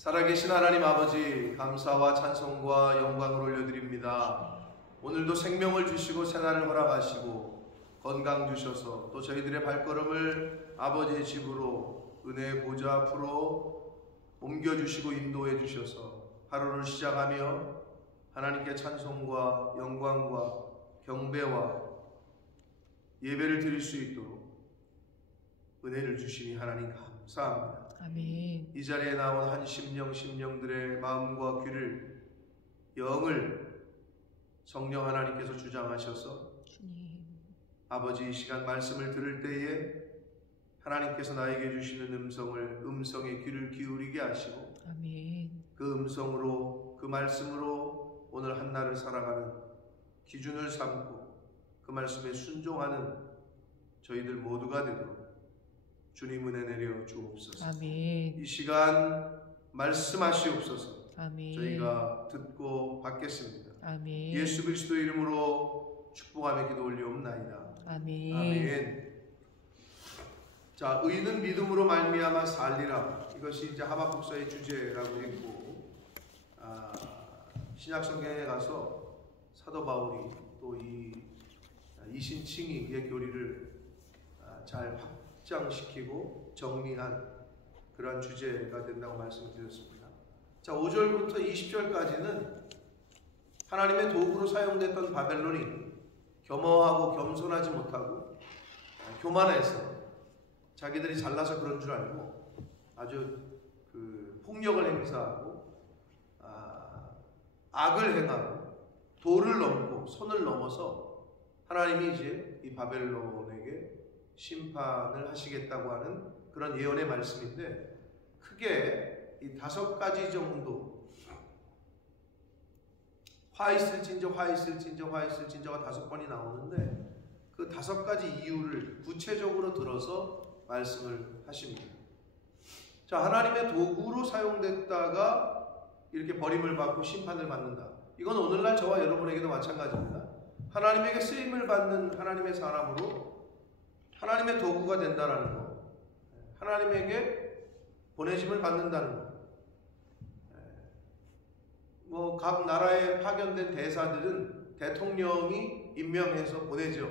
살아계신 하나님 아버지, 감사와 찬송과 영광을 올려드립니다. 오늘도 생명을 주시고 새날을 허락하시고 건강 주셔서 또 저희들의 발걸음을 아버지의 집으로 은혜의 보좌 앞으로 옮겨주시고 인도해 주셔서 하루를 시작하며 하나님께 찬송과 영광과 경배와 예배를 드릴 수 있도록 은혜를 주시니 하나님 감사합니다. 아멘. 이 자리에 나온 한 심령들의 마음과 귀를, 영을 성령 하나님께서 주장하셔서 주님. 아버지 이 시간 말씀을 들을 때에 하나님께서 나에게 주시는 음성에 귀를 기울이게 하시고 아멘. 그 음성으로, 그 말씀으로 오늘 한 날을 살아가는 기준을 삼고 그 말씀에 순종하는 저희들 모두가 되도록 주님 은혜 내려 주옵소서. 아멘. 이 시간 말씀하시옵소서. 아멘. 저희가 듣고 받겠습니다. 아멘. 예수 그리스도 이름으로 축복하며 기도 올리옵나이다. 아멘. 아멘. 자, 의는 믿음으로 말미암아 살리라. 이것이 이제 하박국서의 주제라고 했고, 신약 성경에 가서 사도 바울이 또 이 이신칭의의 교리를 잘 확장시키고 정리한 그러한 주제가 된다고 말씀을 드렸습니다. 자, 5절부터 20절까지는 하나님의 도구로 사용됐던 바벨론이 겸허하고 겸손하지 못하고 교만해서 자기들이 잘나서 그런 줄 알고 아주 폭력을 행사하고 악을 행하고 도를 넘고 선을 넘어서 하나님이 이제 이 바벨론에게 심판을 하시겠다고 하는 그런 예언의 말씀인데, 크게 이 5가지 정도, 화 있을진저가 5번이 나오는데 그 5가지 이유를 구체적으로 들어서 말씀을 하십니다. 자, 하나님의 도구로 사용됐다가 이렇게 버림을 받고 심판을 받는다. 이건 오늘날 저와 여러분에게도 마찬가지입니다. 하나님에게 쓰임을 받는 하나님의 사람으로 하나님의 도구가 된다는 것, 하나님에게 보내심을 받는다는 것. 각 나라에 파견된 대사들은 대통령이 임명해서 보내죠.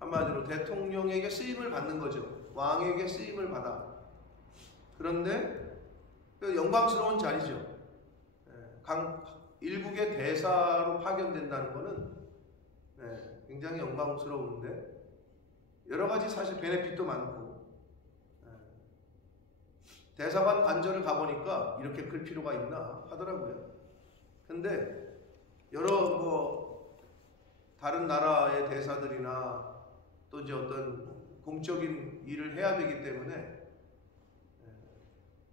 한마디로 대통령에게 쓰임을 받는 거죠. 왕에게 쓰임을 받아. 그런데 영광스러운 자리죠. 일국의 대사로 파견된다는 것은 굉장히 영광스러운데 여러 가지 사실 베네핏도 많고, 대사관 관저를 가보니까 이렇게 클 필요가 있나 하더라고요. 근데 여러 다른 나라의 대사들이나 또 이제 어떤 공적인 일을 해야 되기 때문에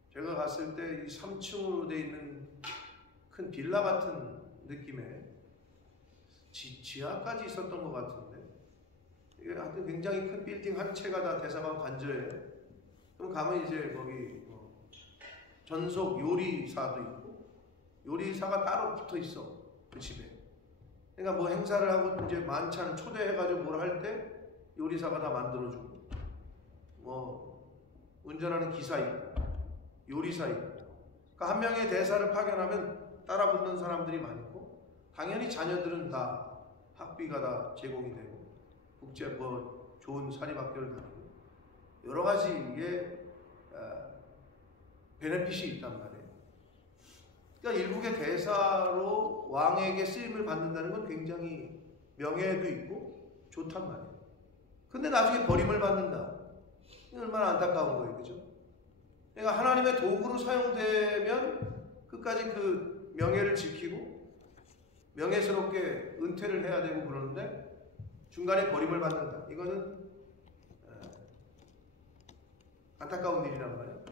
제가 갔을 때 이 3층으로 되어 있는 큰 빌라 같은 느낌의 지하까지 있었던 것 같은데, 이게 하여튼 굉장히 큰 빌딩 한 채가 다 대사관 관저예요. 그럼 가면 이제 거기 전속 요리사도 있고, 요리사가 따로 붙어 있어, 그 집에. 그러니까 행사를 하고 이제 만찬 초대해가지고 뭘 할 때 요리사가 다 만들어주고, 운전하는 기사 있고, 요리사 있고. 그러니까 한 명의 대사를 파견하면 따라 붙는 사람들이 많고, 당연히 자녀들은 다 학비가 다 제공이 되고, 국제 좋은 사립학교를 다니고, 여러 가지의 베네핏이 있단 말이에요. 그러니까 일국의 대사로 왕에게 쓰임을 받는다는 건 굉장히 명예도 있고 좋단 말이에요. 근데 나중에 버림을 받는다. 얼마나 안타까운 거예요, 그죠? 그러니까 하나님의 도구로 사용되면 끝까지 그 명예를 지키고 명예스럽게 은퇴를 해야 되고 그러는데 중간에 버림을 받는다. 이거는 안타까운 일이란 말이에요.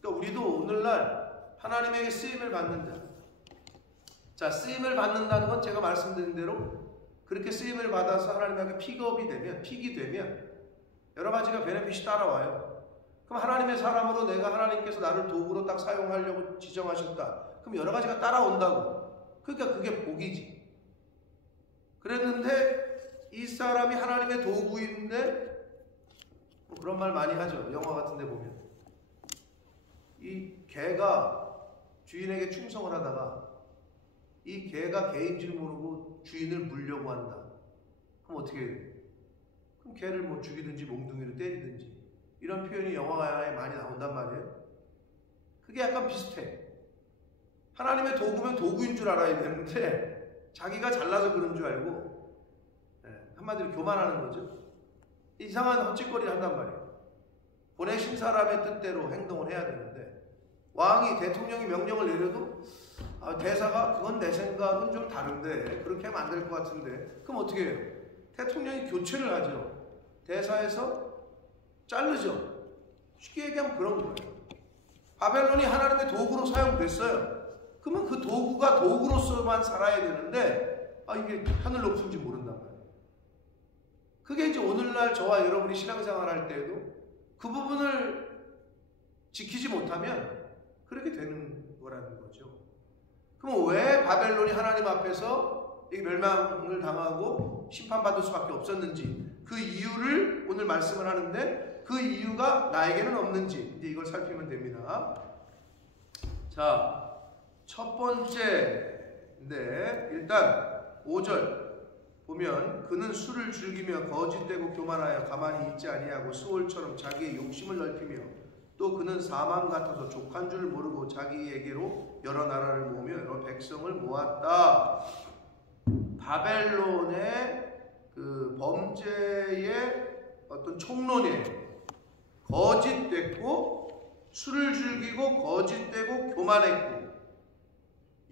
그러니까 우리도 오늘날 하나님에게 쓰임을 받는다. 자, 쓰임을 받는다는 건 제가 말씀드린 대로 그렇게 쓰임을 받아서 하나님에게 픽이 되면 여러 가지가 베네핏이 따라와요. 그럼 하나님의 사람으로 내가 하나님께서 나를 도구로 딱 사용하려고 지정하셨다. 그럼 여러 가지가 따라온다고. 그러니까 그게 복이지. 그랬는데 이 사람이 하나님의 도구인데, 그런 말 많이 하죠. 영화 같은 데 보면 이 개가 주인에게 충성을 하다가 이 개가 개인 줄 모르고 주인을 물려고 한다. 그럼 어떻게 해야 돼? 그럼 개를 뭐 죽이든지 몽둥이로 때리든지 이런 표현이 영화에 많이 나온단 말이에요. 그게 약간 비슷해. 하나님의 도구면 도구인 줄 알아야 되는데 자기가 잘나서 그런 줄 알고 한마디로 교만하는 거죠. 이상한 헛짓거리를 한단 말이에요. 보내신 사람의 뜻대로 행동을 해야 되는데 왕이 대통령이 명령을 내려도 대사가 그건 내 생각은 좀 다른데 그렇게 하면 안 될 것 같은데 그럼 어떻게 해요? 대통령이 교체를 하죠. 대사에서 자르죠. 쉽게 얘기하면 그런 거예요. 바벨론이 하나님의 도구로 사용됐어요. 그러면 그 도구가 도구로서만 살아야 되는데 이게 하늘 높은지 모른단 말이에요. 그게 이제 오늘날 저와 여러분이 신앙생활 할 때에도 그 부분을 지키지 못하면 그렇게 되는 거라는 거죠. 그럼 왜 바벨론이 하나님 앞에서 멸망을 당하고 심판받을 수밖에 없었는지 그 이유를 오늘 말씀을 하는데 그 이유가 나에게는 없는지 이제 이걸 살피면 됩니다. 자, 첫 번째인데 일단 5절 보면 그는 술을 즐기며 거짓되고 교만하여 가만히 있지 아니하고 수월처럼 자기의 욕심을 넓히며 또 그는 사망 같아서 족한 줄 모르고 자기에게로 여러 나라를 모으며 여러 백성을 모았다. 바벨론의 그 범죄의 어떤 총론이에요. 거짓됐고 술을 즐기고 거짓되고 교만했고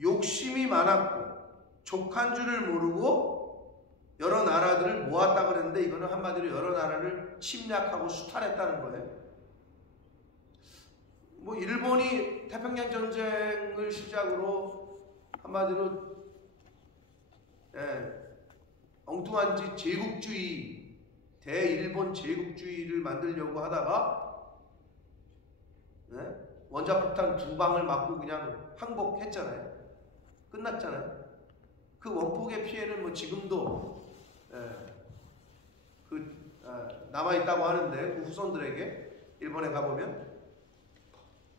욕심이 많았고 족한 줄을 모르고 여러 나라들을 모았다 그랬는데 이거는 한마디로 여러 나라를 침략하고 수탈했다는 거예요. 뭐 일본이 태평양 전쟁을 시작으로 한마디로 엉뚱한 제국주의 대일본 제국주의를 만들려고 하다가 원자폭탄 2방을 맞고 그냥 항복했잖아요. 끝났잖아요. 그 원폭의 피해는 뭐 지금도 남아있다고 하는데 그 후손들에게 일본에 가보면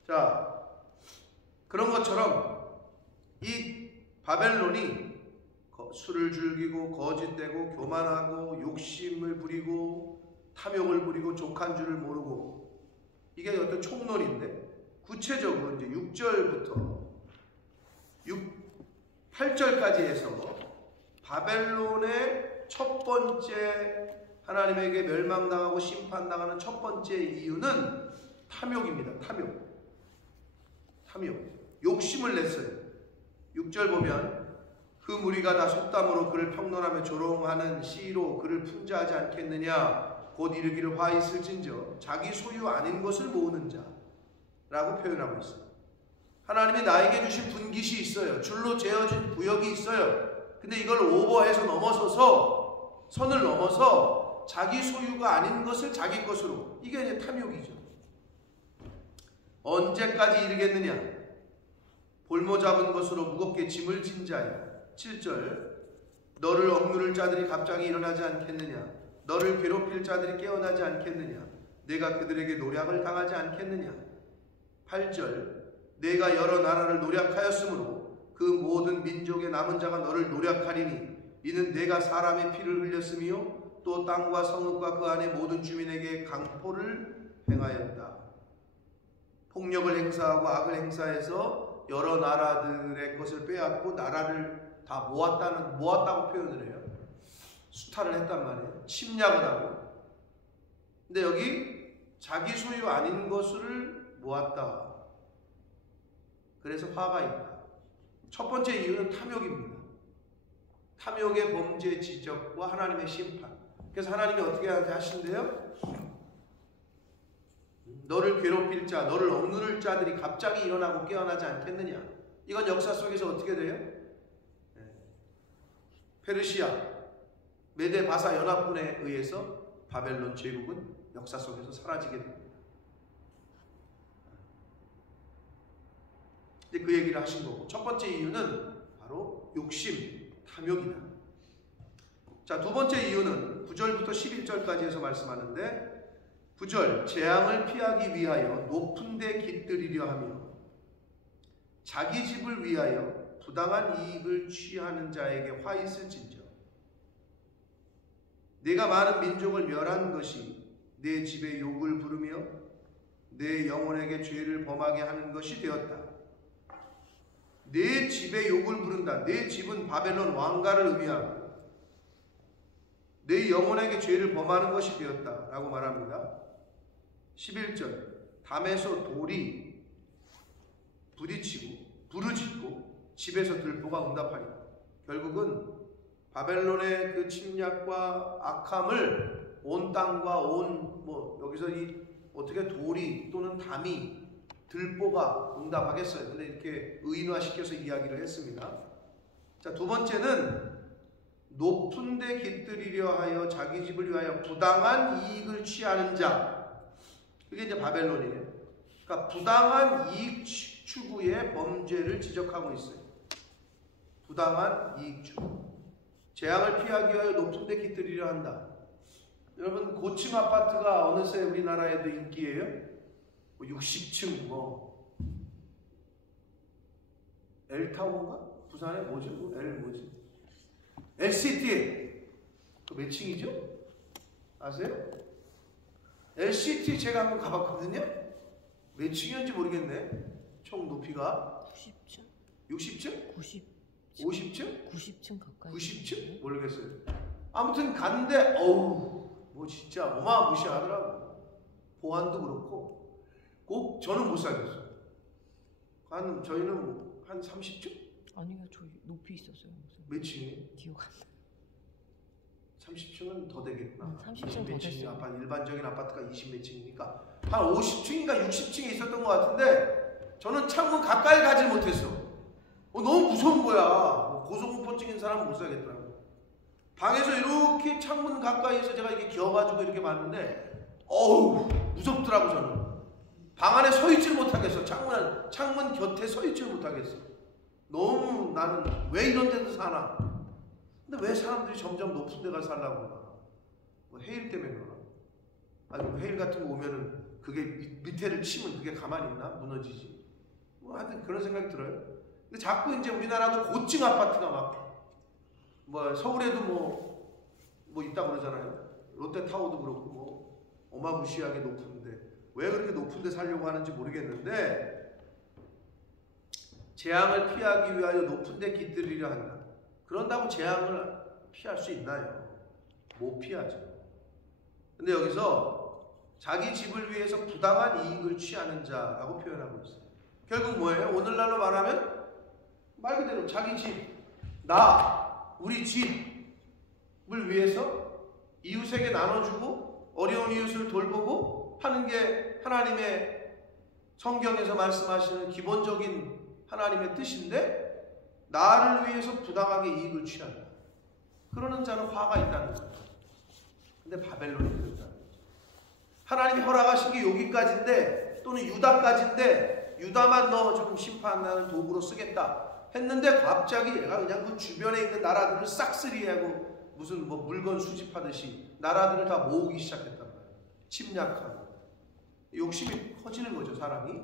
자 그런 것처럼 이 바벨론이 술을 즐기고 거짓되고 교만하고 욕심을 부리고 탐욕을 부리고 족한 줄을 모르고 이게 어떤 총론인데 구체적으로 이제 6절부터 8절까지 해서 바벨론의 첫 번째 하나님에게 멸망당하고 심판당하는 첫 번째 이유는 탐욕입니다. 탐욕. 욕심을 냈어요. 6절 보면 그 무리가 다 속담으로 그를 평론하며 조롱하는 시로 그를 풍자하지 않겠느냐 곧 이르기를 화 있을진저 자기 소유 아닌 것을 모으는 자라고 표현하고 있어요. 하나님이 나에게 주신 분깃이 있어요. 줄로 재어진 구역이 있어요. 근데 이걸 오버해서 넘어서서 선을 넘어서 자기 소유가 아닌 것을 자기 것으로 이게 이제 탐욕이죠. 언제까지 이르겠느냐 볼모 잡은 것으로 무겁게 짐을 진 자야. 7절 너를 억누를 자들이 갑자기 일어나지 않겠느냐 너를 괴롭힐 자들이 깨어나지 않겠느냐 내가 그들에게 노략을 당하지 않겠느냐. 8절 내가 여러 나라를 노략하였으므로 그 모든 민족의 남은 자가 너를 노략하리니 이는 내가 사람의 피를 흘렸으며 또 땅과 성읍과 그 안의 모든 주민에게 강포를 행하였다. 폭력을 행사하고 악을 행사해서 여러 나라들의 것을 빼앗고 나라를 다 모았다고 표현을 해요. 수탈을 했단 말이에요. 침략을 하고. 근데 여기 자기 소유 아닌 것을 모았다. 그래서 화가 있다. 첫 번째 이유는 탐욕입니다. 탐욕의 범죄 지적과 하나님의 심판. 그래서 하나님이 어떻게 하신대요? 너를 괴롭힐 자, 너를 억누를 자들이 갑자기 일어나고 깨어나지 않겠느냐. 이건 역사 속에서 어떻게 돼요? 페르시아, 메데 바사 연합군에 의해서 바벨론 제국은 역사 속에서 사라지게 됩니다. 이제 그 얘기를 하신 거고 첫 번째 이유는 바로 욕심, 탐욕이다. 자, 두 번째 이유는 9절부터 11절까지 해서 말씀하는데 9절 재앙을 피하기 위하여 높은 데 깃들이려 하며 자기 집을 위하여 부당한 이익을 취하는 자에게 화 있을진저. 내가 많은 민족을 멸한 것이 내 집에 욕을 부르며 내 영혼에게 죄를 범하게 하는 것이 되었다. 내 집에 욕을 부른다. 내 집은 바벨론 왕가를 의미하고 내 영혼에게 죄를 범하는 것이 되었다 라고 말합니다. 11절 담에서 돌이 부딪히고 부르짖고 집에서 들보가 응답하리라. 결국은 바벨론의 그 침략과 악함을 온 땅과 온 여기서 이 어떻게 돌이 또는 담이 들보가 응답하겠어요. 근데 이렇게 의인화시켜서 이야기를 했습니다. 자, 두 번째는 높은 데 깃들이려 하여 자기 집을 위하여 부당한 이익을 취하는 자. 그게 이제 바벨론이에요. 그러니까 부당한 이익 추구의 범죄를 지적하고 있어요. 부당한 이익 추구. 재앙을 피하기 위하여 높은 데 깃들이려 한다. 여러분, 고층 아파트가 어느새 우리나라에도 인기예요. 60층 L타워인가? 부산에 뭐죠? 뭐지? LCT. 그 몇 층이죠? 아세요? LCT 제가 한번 가봤거든요. 몇 층이었는지 모르겠네. 총 높이가 90층? 60층? 50층? 50층? 90층 가까이. 90층? 모르겠어요. 아무튼 갔는데 뭐 진짜 어마무시하더라고. 보안도 그렇고 꼭 저는 못 살겠어요. 저희는 한 30층? 아니요, 저희 높이 있었어요. 무슨 몇 층이에요? 기억 안 나. 30층은 더 되겠구나. 30층 더 됐어요. 아파트, 일반적인 아파트가 20 몇 층이니까 한 50층인가 60층에 있었던 것 같은데 저는 창문 가까이 가지 못했어. 너무 무서운 거야. 고소공포증인 사람은 못 살겠더라고. 방에서 이렇게 창문 가까이에서 제가 이렇게 기어가지고 이렇게 봤는데 무섭더라고. 저는 방 안에 서 있질 못하겠어. 창문 곁에 서 있질 못하겠어. 너무 나는 왜 이런 데서 사나? 근데 왜 사람들이 점점 높은 데 가서 살라고 하나? 해일 때문에 그러나? 아니 해일 같은 거 오면은 그게 밑에를 치면 그게 가만히 있나? 무너지지. 하여튼 그런 생각이 들어요. 근데 자꾸 이제 우리나라도 고층 아파트가 서울에도 뭐 있다고 그러잖아요. 롯데타워도 그렇고 어마무시하게 높은데 왜 그렇게 높은 데 살려고 하는지 모르겠는데 재앙을 피하기 위하여 높은 데 깃들이려 한다. 그런다고 재앙을 피할 수 있나요? 못 피하죠. 근데 여기서 자기 집을 위해서 부당한 이익을 취하는 자라고 표현하고 있어요. 결국 뭐예요? 오늘날로 말하면 말 그대로 자기 집, 우리 집을 위해서 이웃에게 나눠주고 어려운 이웃을 돌보고 하는 게 하나님의 성경에서 말씀하시는 기본적인 하나님의 뜻인데 나를 위해서 부당하게 이익을 취한다. 그러는 자는 화가 있다는 거예요. 근데 바벨론이 그런다는 거죠. 하나님이 허락하신 게 여기까지인데 또는 유다까지인데 유다만 너 좀 심판하는 도구로 쓰겠다 했는데 갑자기 얘가 그냥 그 주변에 있는 나라들을 싹쓸이하고 무슨 물건 수집하듯이 나라들을 다 모으기 시작했단 말이에요. 침략하고 욕심이 커지는 거죠, 사람이.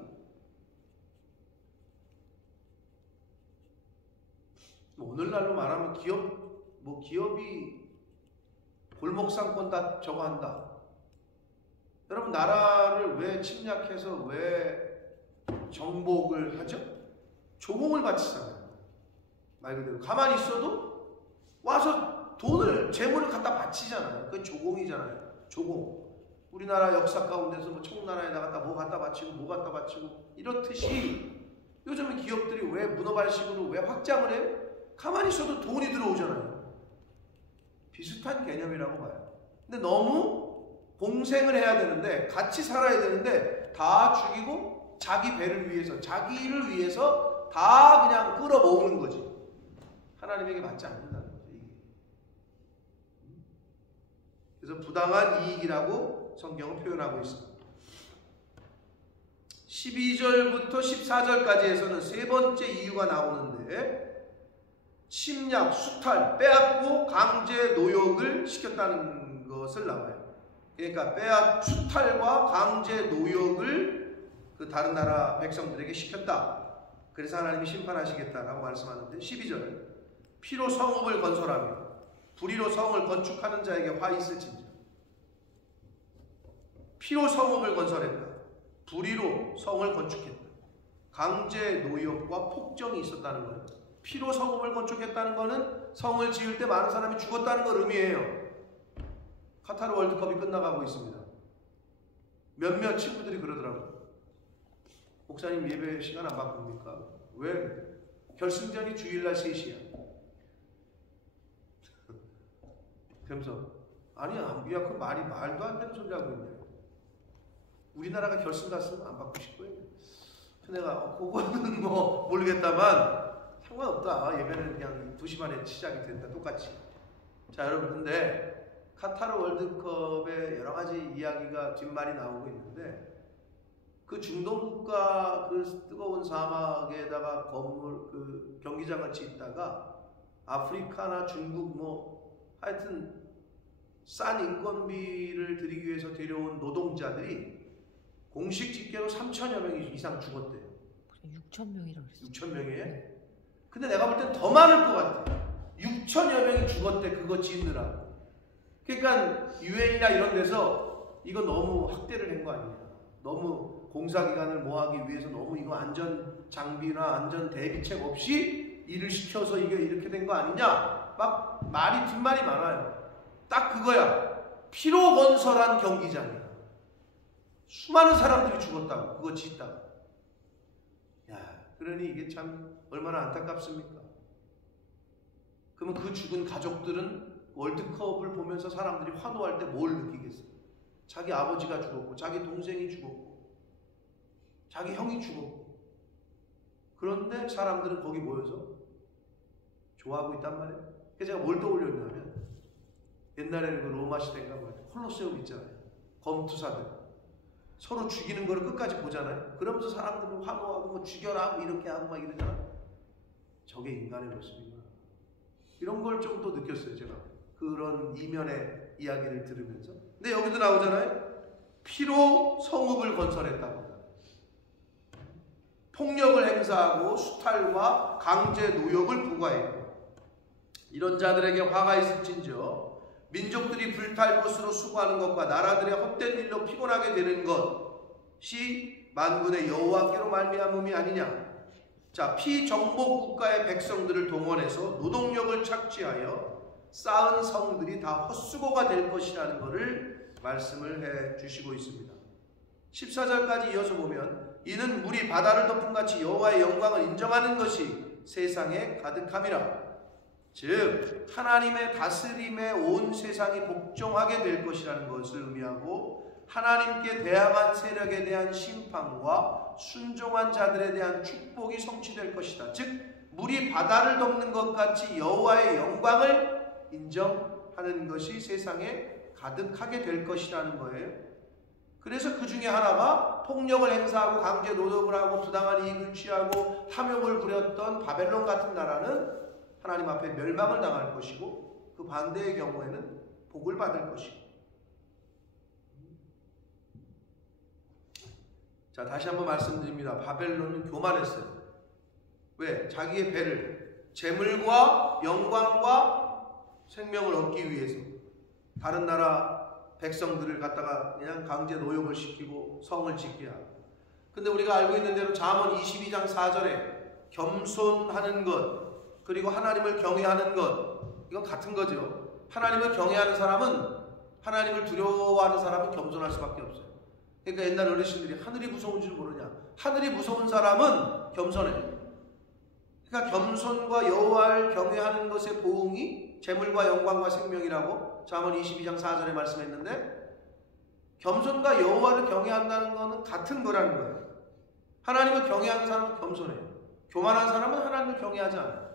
오늘날로 말하면 기업이 골목상권 다 저거 한다. 여러분, 나라를 왜 침략해서 왜 정복을 하죠? 조공을 바치잖아요. 말 그대로 가만히 있어도 와서 재물을 갖다 바치잖아요. 그게 조공이잖아요. 조공. 우리나라 역사 가운데서 청나라에다가 뭐 갖다 바치고 뭐 갖다 바치고 이렇듯이 요즘 기업들이 왜 문어발식으로 왜 확장을 해요? 가만히 있어도 돈이 들어오잖아요. 비슷한 개념이라고 봐요. 근데 너무 공생을 해야 되는데 같이 살아야 되는데 다 죽이고 자기 배를 위해서 자기를 위해서 다 그냥 끌어모으는 거지. 하나님에게 맞지 않는다는 거죠. 이게. 그래서 부당한 이익이라고 성경은 표현하고 있습니다. 12절부터 14절까지에서는 세 번째 이유가 나오는데 침략, 수탈, 빼앗고 강제 노역을 시켰다는 것을 나와요. 그러니까 수탈과 강제 노역을 그 다른 나라 백성들에게 시켰다. 그래서 하나님이 심판하시겠다라고 말씀하는데 12절 피로 성읍을 건설하며 불의로 성을 건축하는 자에게 화 있을진저. 피로 성읍을 건설했다. 불의로 성을 건축했다. 강제 노역과 폭정이 있었다는 거예요. 피로 성읍을 건축했다는 것은 성을 지을 때 많은 사람이 죽었다는 걸 의미해요. 카타르 월드컵이 끝나가고 있습니다. 몇몇 친구들이 그러더라고요. 목사님 예배 시간 안 바꿉니까? 왜? 결승전이 주일날 3시야. 그러면서 아니야, 야, 그 말도 안 되는 소리 하고 있네. 우리나라가 결승 갔으면 안 바꾸실 거예요. 내가 그거는 뭐 모르겠다만 상관없다. 예배는 그냥 2시 반에 시작이 된다. 똑같이. 자, 여러분, 근데 카타르 월드컵에 여러 가지 이야기가 뒷말이 나오고 있는데 그 중동 국가 그 뜨거운 사막에다가 건물 그 경기장을 짓다가 아프리카나 중국 뭐 하여튼 싼 인건비를 들이기 위해서 데려온 노동자들이 공식 집계로 3천여 명 이상 죽었대요. 6,000명이라고 그랬어요. 6,000명이에요? 근데 내가 볼 땐 더 많을 것 같아. 6천여 명이 죽었대, 그거 짓느라. 그러니까 유엔이나 이런 데서 이거 너무 학대를 한 거 아니냐. 너무 공사기간을 모하기 위해서 너무 이거 안전 장비나 안전 대비책 없이 일을 시켜서 이게 이렇게 된 거 아니냐. 막 뒷말이 많아요. 딱 그거야. 피로 건설한 경기장이야. 수많은 사람들이 죽었다고, 그거 짓다가. 야, 그러니 이게 참 얼마나 안타깝습니까? 그러면 그 죽은 가족들은 월드컵을 보면서 사람들이 환호할 때 뭘 느끼겠어요? 자기 아버지가 죽었고, 자기 동생이 죽었고, 자기 형이 죽었고. 그런데 사람들은 거기 모여서 좋아하고 있단 말이에요. 그래서 제가 뭘 떠올렸냐면, 옛날에는 그 로마 시대인가 뭐예요? 콜로세움 있잖아요. 검투사들. 서로 죽이는 거를 끝까지 보잖아요. 그러면서 사람들은 환호하고 뭐 죽여라 뭐 이렇게 하고 막 이러잖아요. 저게 인간의 모습이구나. 이런 걸 좀 또 느꼈어요, 제가. 그런 이면의 이야기를 들으면서. 근데 여기도 나오잖아요. 피로 성읍을 건설했다고. 폭력을 행사하고 수탈과 강제 노역을 부과했고 이런 자들에게 화가 있을진저 민족들이 불탈 것으로 수고하는 것과 나라들의 헛된 일로 피곤하게 되는 것이 만군의 여호와께로 말미암음이 아니냐. 자, 피정복 국가의 백성들을 동원해서 노동력을 착취하여 쌓은 성들이 다 헛수고가 될 것이라는 것을 말씀을 해 주시고 있습니다. 14절까지 이어서 보면 이는 물이 바다를 덮음같이 여호와의 영광을 인정하는 것이 세상에 가득함이라. 즉 하나님의 다스림에 온 세상이 복종하게 될 것이라는 것을 의미하고 하나님께 대항한 세력에 대한 심판과 순종한 자들에 대한 축복이 성취될 것이다. 즉 물이 바다를 덮는 것 같이 여호와의 영광을 인정하는 것이 세상에 가득하게 될 것이라는 거예요. 그래서 그 중에 하나가 폭력을 행사하고 강제 노동을 하고 부당한 이익을 취하고 탐욕을 부렸던 바벨론 같은 나라는 하나님 앞에 멸망을 당할 것이고 그 반대의 경우에는 복을 받을 것이고. 자, 다시 한번 말씀드립니다. 바벨론은 교만했어요. 왜? 자기의 배를 재물과 영광과 생명을 얻기 위해서 다른 나라 백성들을 갖다가 그냥 강제 노역을 시키고 성을 짓게 하고. 근데 우리가 알고 있는 대로 잠언 22장 4절에 겸손하는 것 그리고 하나님을 경외하는 것, 이건 같은 거죠. 하나님을 경외하는 사람은, 하나님을 두려워하는 사람은 겸손할 수밖에 없어요. 그러니까 옛날 어르신들이 하늘이 무서운 줄 모르냐. 하늘이 무서운 사람은 겸손해요. 그러니까 겸손과 여호와를 경외하는 것의 보응이 재물과 영광과 생명이라고 잠언 22장 4절에 말씀했는데, 겸손과 여호와를 경외한다는 것은 같은 거라는 거예요. 하나님을 경외하는 사람은 겸손해요. 교만한 사람은 하나님을 경외하지 않아요.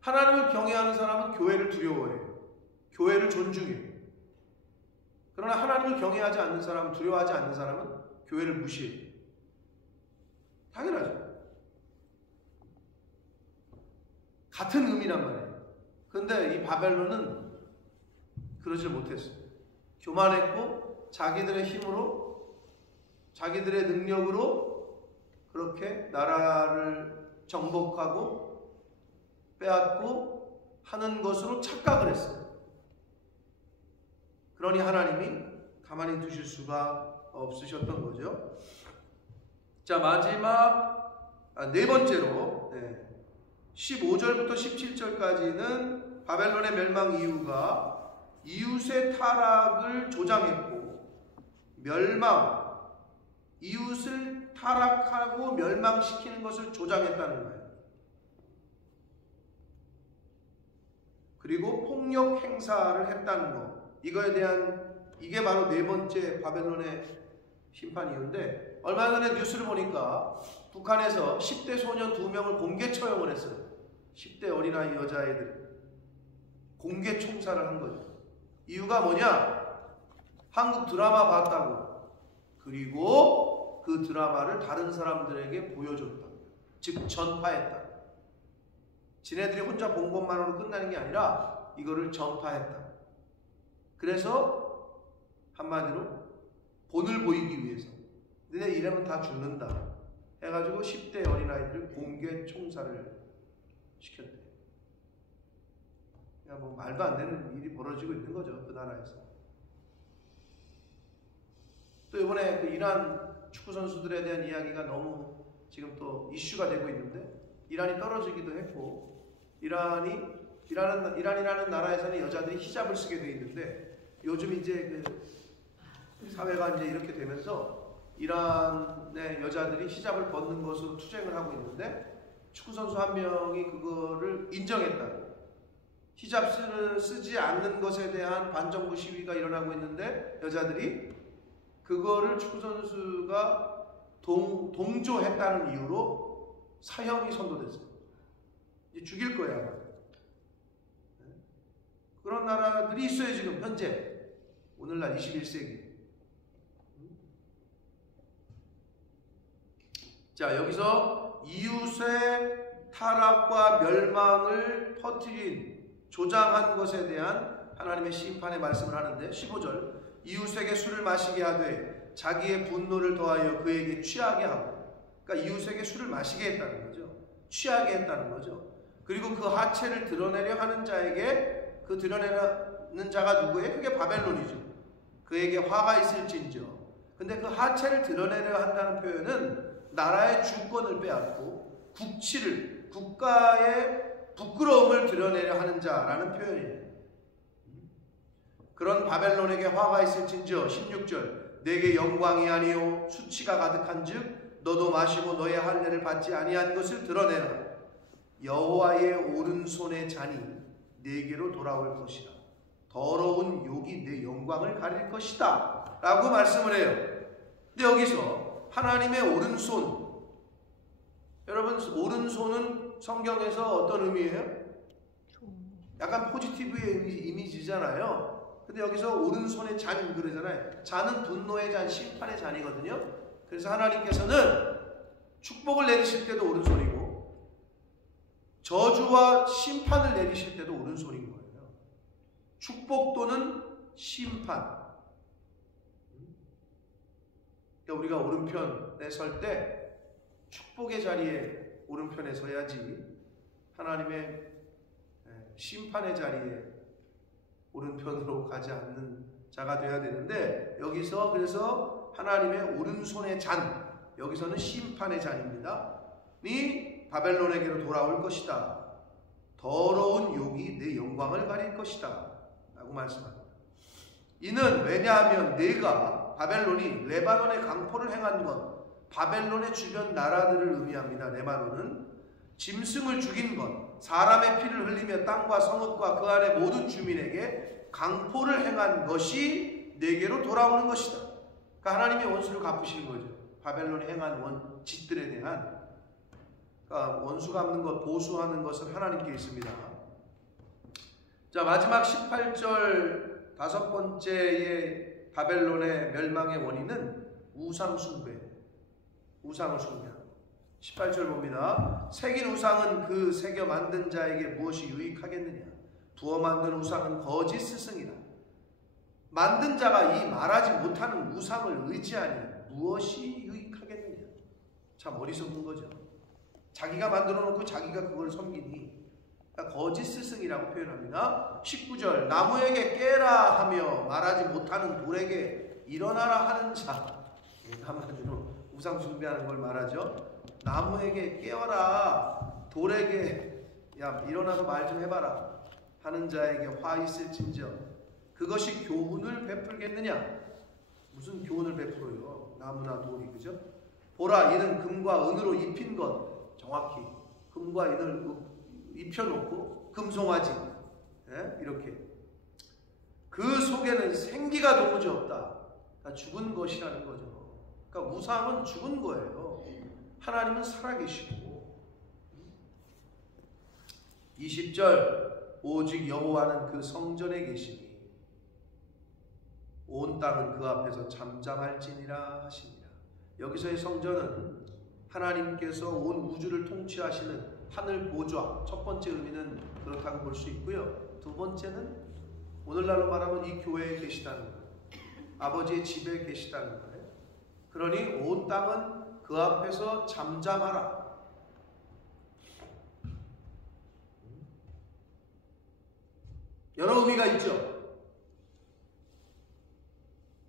하나님을 경외하는 사람은 교회를 두려워해요. 교회를 존중해요. 그러나 하나님을 경외하지 않는 사람은, 두려워하지 않는 사람은 교회를 무시해요. 당연하죠. 같은 의미란 말이에요. 그런데 이 바벨론은 그러질 못했어요. 교만했고 자기들의 힘으로, 자기들의 능력으로 그렇게 나라를 정복하고 빼앗고 하는 것으로 착각을 했어요. 그러니 하나님이 가만히 두실 수가 없으셨던 거죠. 자, 마지막 네 번째로 15절부터 17절까지는 바벨론의 멸망 이유가 이웃의 타락을 조장했고 이웃을 타락하고 멸망시키는 것을 조장했다는 거예요. 그리고 폭력 행사를 했다는 거. 이게 바로 네 번째 바벨론의 심판 이유인데, 얼마 전에 뉴스를 보니까 북한에서 10대 소년 2명을 공개 처형을 했어요. 10대 어린아이 여자애들 공개 총살을 한 거죠. 이유가 뭐냐? 한국 드라마 봤다고. 그리고 그 드라마를 다른 사람들에게 보여줬다. 즉 전파했다. 지네들이 혼자 본 것만으로 끝나는 게 아니라 이거를 전파했다. 그래서 한마디로 본을 보이기 위해서 너네 이러면 다 죽는다 해가지고 10대 어린아이들을 공개 총살을 시켰대. 그냥 뭐 말도 안 되는 일이 벌어지고 있는 거죠, 그 나라에서. 또 이번에 그 이란 축구 선수들에 대한 이야기가 너무 지금 또 이슈가 되고 있는데, 이란이 떨어지기도 했고, 이란이라는 나라에서는 여자들이 히잡을 쓰게 돼 있는데, 요즘 이제 그 사회가 이제 이렇게 되면서 이란의 여자들이 히잡을 벗는 것으로 투쟁을 하고 있는데, 축구 선수 한 명이 그거를 인정했다고. 히잡을 쓰지 않는 것에 대한 반정부 시위가 일어나고 있는데 여자들이 그거를 축구 선수가 동조했다는 이유로 사형이 선고됐어요. 이제 죽일 거야. 그런 나라들이 있어요, 지금 현재. 오늘날 21세기. 자, 여기서 이웃의 타락과 멸망을 퍼뜨린, 조장한 것에 대한 하나님의 심판의 말씀을 하는데, 15절, 이웃에게 술을 마시게 하되 자기의 분노를 더하여 그에게 취하게 하고. 그러니까 이웃에게 술을 마시게 했다는 거죠. 취하게 했다는 거죠. 그리고 그 하체를 드러내려 하는 자에게, 그 드러내는 자가 누구예요? 그게 바벨론이죠. 그에게 화가 있을진저. 근데 그 하체를 드러내려 한다는 표현은 나라의 주권을 빼앗고 국가의 부끄러움을 드러내려 하는 자라는 표현이에요. 그런 바벨론에게 화가 있을진저. 16절, 내게 영광이 아니요 수치가 가득한 즉 너도 마시고 너의 할례를 받지 아니한 것을 드러내라. 여호와의 오른손의 잔이 내게로 돌아올 것이다. 더러운 욕이 내 영광을 가릴 것이다 라고 말씀을 해요. 근데 여기서 하나님의 오른손, 여러분 오른손은 성경에서 어떤 의미예요? 약간 포지티브의 이미지잖아요. 근데 여기서 오른손의 잔 그러잖아요. 잔은 분노의 잔, 심판의 잔이거든요. 그래서 하나님께서는 축복을 내리실 때도 오른손이고 저주와 심판을 내리실 때도 오른손인 거예요. 축복 또는 심판. 그러니까 우리가 오른편에 설 때 축복의 자리에 오른편에 서야지 하나님의 심판의 자리에 오른편으로 가지 않는 자가 되어야 되는데, 여기서 그래서 하나님의 오른손의 잔, 여기서는 심판의 잔입니다. 이 바벨론에게로 돌아올 것이다. 더러운 욕이 내 영광을 가릴 것이다 라고 말씀합니다. 이는 왜냐하면 내가, 바벨론이 레바논의 강포를 행한 것, 바벨론의 주변 나라들을 의미합니다. 레바논은 짐승을 죽인 것, 사람의 피를 흘리며 땅과 성읍과 그 안의 모든 주민에게 강포를 행한 것이 내게로 돌아오는 것이다. 그러니까 하나님의 원수를 갚으시는 거죠. 바벨론이 행한 짓들에 대한, 그러니까 원수 갚는 것, 보수하는 것은 하나님께 있습니다. 자, 마지막 18절 다섯 번째의 바벨론의 멸망의 원인은 우상 숭배, 우상을 숭배합니다. 18절 봅니다. 새긴 우상은 그 새겨 만든 자에게 무엇이 유익하겠느냐? 부어 만든 우상은 거짓 스승이다. 만든 자가 이 말하지 못하는 우상을 의지하니 무엇이 유익하겠느냐? 참 어리석은 거죠. 자기가 만들어 놓고 자기가 그걸 섬기니. 그러니까 거짓 스승이라고 표현합니다. 19절 나무에게 깨라 하며 말하지 못하는 돌에게 일어나라 하는 자. 한마디로 우상 숭배하는 걸 말하죠. 나무에게 깨어라, 돌에게 야 일어나서 말 좀 해봐라 하는 자에게 화 있을진저 그것이 교훈을 베풀겠느냐. 무슨 교훈을 베풀어요. 나무나 돌이. 그죠? 보라 이는 금과 은으로 입힌 것. 정확히 금과 은을 입혀놓고 금송아지. 예? 이렇게 그 속에는 생기가 도무지 없다. 그러니까 죽은 것이라는 거죠. 그러니까 우상은 죽은 거예요. 하나님은 살아계시고. 20절 오직 여호와는 그 성전에 계시니 온 땅은 그 앞에서 잠잠할지니라 하시니라. 여기서의 성전은 하나님께서 온 우주를 통치하시는 하늘 보좌. 첫 번째 의미는 그렇다고 볼 수 있고요. 두 번째는 오늘날로 말하면 이 교회에 계시다는 거예요. 아버지의 집에 계시다는 거예요. 그러니 온 땅은 그 앞에서 잠잠하라. 여러 의미가 있죠.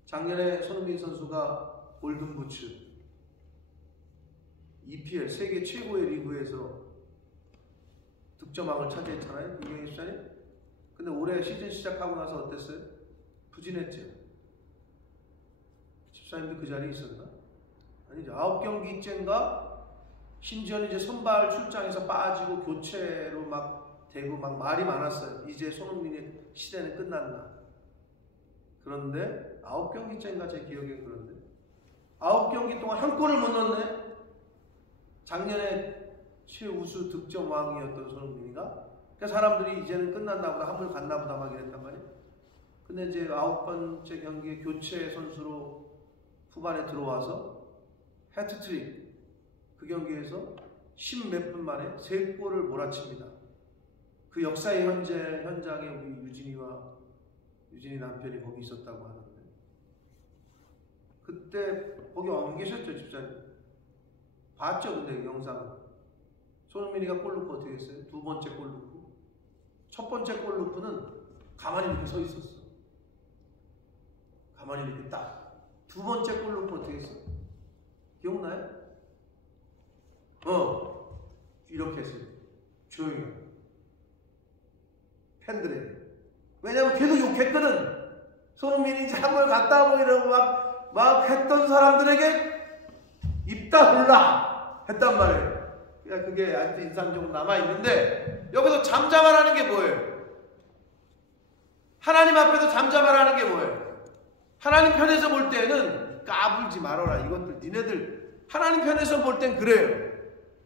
작년에 손흥민 선수가 골든부츠 EPL 세계 최고의 리그에서 득점왕을 차지했잖아요. 이경희 집사님. 근데 올해 시즌 시작하고 나서 어땠어요? 부진했죠. 집사님도 그 자리에 있었나? 아니죠. 9경기째인가? 심지어는 이제 선발 출장에서 빠지고 교체로 막 되고 막 말이 많았어요. 이제 손흥민의 시대는 끝났나? 그런데 9경기째인가 제 기억에 그런데 9경기 동안 한 골을 못 넣었네. 작년에 최우수 득점왕이었던 손흥민이가. 그러니까 사람들이 이제는 끝났나 보다, 한물 갔나 보다 막 이랬단 말이에요. 근데 이제 9번째 경기에 교체 선수로 후반에 들어와서 해트트릭. 그 경기에서 10몇 분 만에 3골을 몰아칩니다. 그 역사의 현장에 우리 유진이 남편이 거기 있었다고 하는데, 그때 거기 안 계셨죠, 집사님? 봤죠, 근데 영상은. 손흥민이가 골 넣고 어떻게 했어요? 두 번째 골 넣고. 첫 번째 골 넣고는 가만히 이렇게 서 있었어. 가만히 이렇게 딱. 두 번째 골 넣고 어떻게 했어? 기억나요? 이렇게 했어요. 조용히. 팬들에게. 왜냐면 걔도 욕했거든. 손흥민이 이제 한번 갔다 오고 이러고 막 했던 사람들에게 입 다물라 했단 말이에요. 그러니까 그게 아직도 인상적으로 남아있는데, 여기서 잠잠하라는 게 뭐예요? 하나님 앞에서 잠잠하라는 게 뭐예요? 하나님 편에서 볼 때는 까불지 말아라. 이것들 니네들 하나님 편에서 볼 땐 그래요.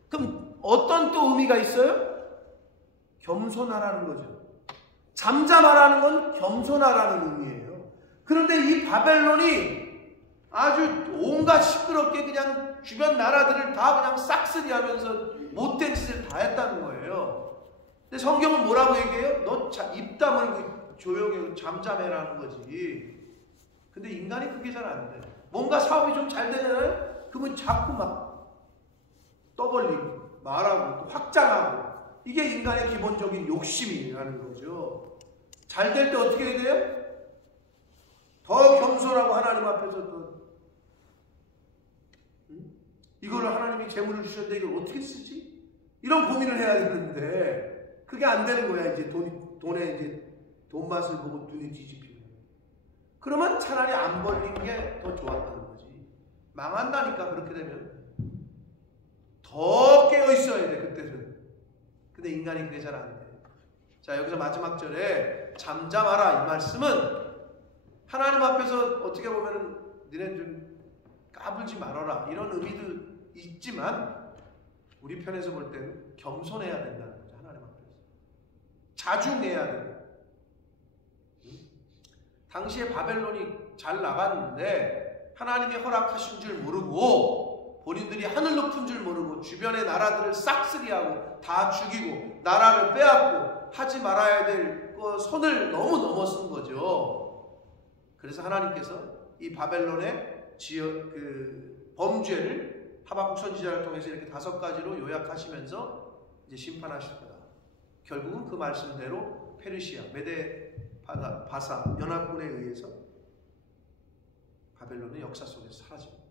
그럼 어떤 또 의미가 있어요? 겸손하라는 거죠. 잠잠하라는 건 겸손하라는 의미예요. 그런데 이 바벨론이 아주 온갖 시끄럽게 그냥 주변 나라들을 다 그냥 싹쓸이 하면서 못된 짓을 다 했다는 거예요. 근데 성경은 뭐라고 얘기해요? 너 입 다물고 조용히 잠잠해라는 거지. 근데 인간이 그게 잘 안 돼. 뭔가 사업이 좀 잘 되잖아요? 그러면 자꾸 막 떠벌리고 말하고 또 확장하고. 이게 인간의 기본적인 욕심이라는 거죠. 잘 될 때 어떻게 해야 돼요? 더 겸손하고 하나님 앞에서 또 이거를 하나님이 재물을 주셨는데 이걸 어떻게 쓰지? 이런 고민을 해야 되는데 그게 안 되는 거야. 이제 돈에 이제 돈 맛을 보고 눈이 뒤집히는. 그러면 차라리 안 벌린 게 더 좋았다는 거지. 망한다니까. 그렇게 되면 더 깨어 있어야 돼 그때는. 근데 인간이 그게 잘 안 돼. 자, 여기서 마지막 절에 잠잠하라 이 말씀은 하나님 앞에서 어떻게 보면은 니네 좀 까불지 말아라 이런 의미도 있지만, 우리 편에서 볼 때는 겸손해야 된다는 거죠. 하나님 앞에서 자중해야 되고. 당시에 바벨론이 잘 나갔는데 하나님이 허락하신 줄 모르고 본인들이 하늘 높은 줄 모르고 주변의 나라들을 싹쓸이하고 다 죽이고 나라를 빼앗고 하지 말아야 될 선을 너무 넘어선 거죠. 그래서 하나님께서 이 바벨론의 범죄를 하박국 선지자를 통해서 이렇게 5가지로 요약하시면서 이제 심판하실 거다. 결국은 그 말씀대로 페르시아, 메데 바사 연합군에 의해서 바벨론의 역사 속에서 사라집니다.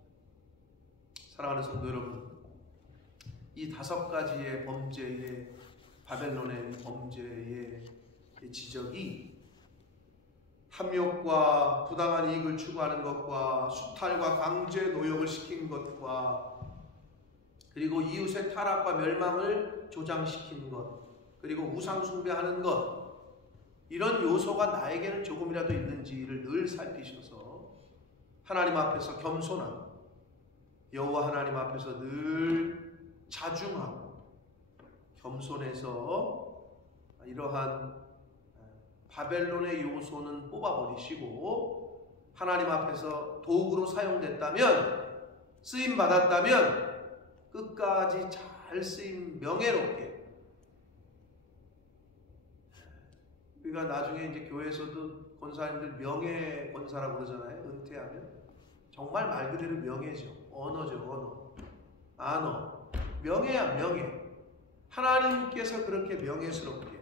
사랑하는 성도 여러분, 이 5가지의 범죄의 바벨론의 범죄의 지적이 탐욕과 부당한 이익을 추구하는 것과 수탈과 강제 노역을 시킨 것과 그리고 이웃의 타락과 멸망을 조장시킨 것, 그리고 우상 숭배하는 것, 이런 요소가 나에게는 조금이라도 있는지를 늘 살피셔서 하나님 앞에서 겸손한, 여호와 하나님 앞에서 늘 자중하고 겸손해서 이러한 바벨론의 요소는 뽑아버리시고 하나님 앞에서 도구로 사용됐다면, 쓰임받았다면 끝까지 잘 쓰임 명예롭게, 우리가 나중에 이제 교회에서도 권사님들 명예 권사라고 그러잖아요. 은퇴하면 정말 말 그대로 명예죠. 언어죠. 안어. 명예야 명예. 하나님께서 그렇게 명예스럽게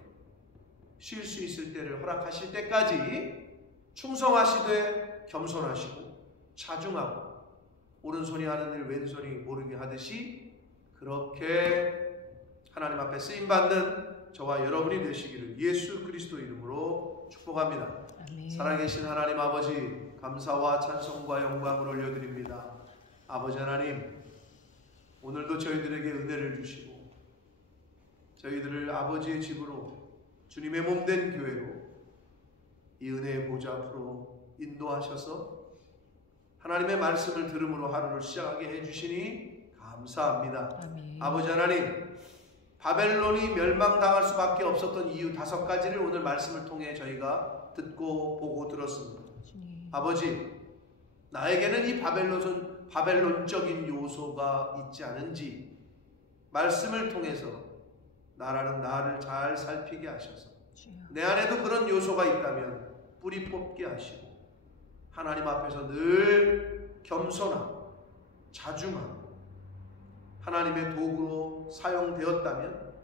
쉴 수 있을 때를 허락하실 때까지 충성하시되 겸손하시고 자중하고 오른손이 하는 일 왼손이 모르게 하듯이 그렇게 하나님 앞에 쓰임받는 저와 여러분이 되시기를 예수 그리스도 이름으로 축복합니다. 아멘. 살아계신 하나님 아버지, 감사와 찬송과 영광을 올려드립니다. 아버지 하나님, 오늘도 저희들에게 은혜를 주시고 저희들을 아버지의 집으로, 주님의 몸된 교회로 이 은혜의 보좌 앞으로 인도하셔서 하나님의 말씀을 들음으로 하루를 시작하게 해주시니 감사합니다. 아멘. 아버지 하나님, 바벨론이 멸망당할 수밖에 없었던 이유 5가지를 오늘 말씀을 통해 저희가 듣고 보고 들었습니다. 주님. 아버지, 나에게는 이 바벨론적인 요소가 있지 않은지 말씀을 통해서 나라는 나를 잘 살피게 하셔서 주여. 내 안에도 그런 요소가 있다면 뿌리 뽑게 하시고 하나님 앞에서 늘 겸손하고 자중하고 하나님의 도구로 사용되었다면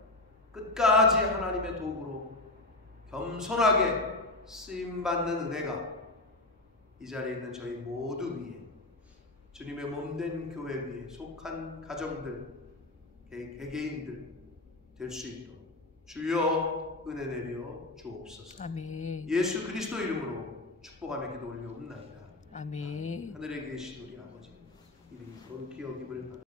끝까지 하나님의 도구로 겸손하게 쓰임받는 은혜가 이 자리에 있는 저희 모두 위에, 주님의 몸된 교회 위에 속한 가정들, 개개인들 될 수 있도록 주여 은혜 내려 주옵소서. 아멘. 예수 그리스도 이름으로 축복하며 기도 올려옵나이다. 아멘. 하늘에 계신 우리 아버지, 이름이 거룩히 여김을 받으시옵소서.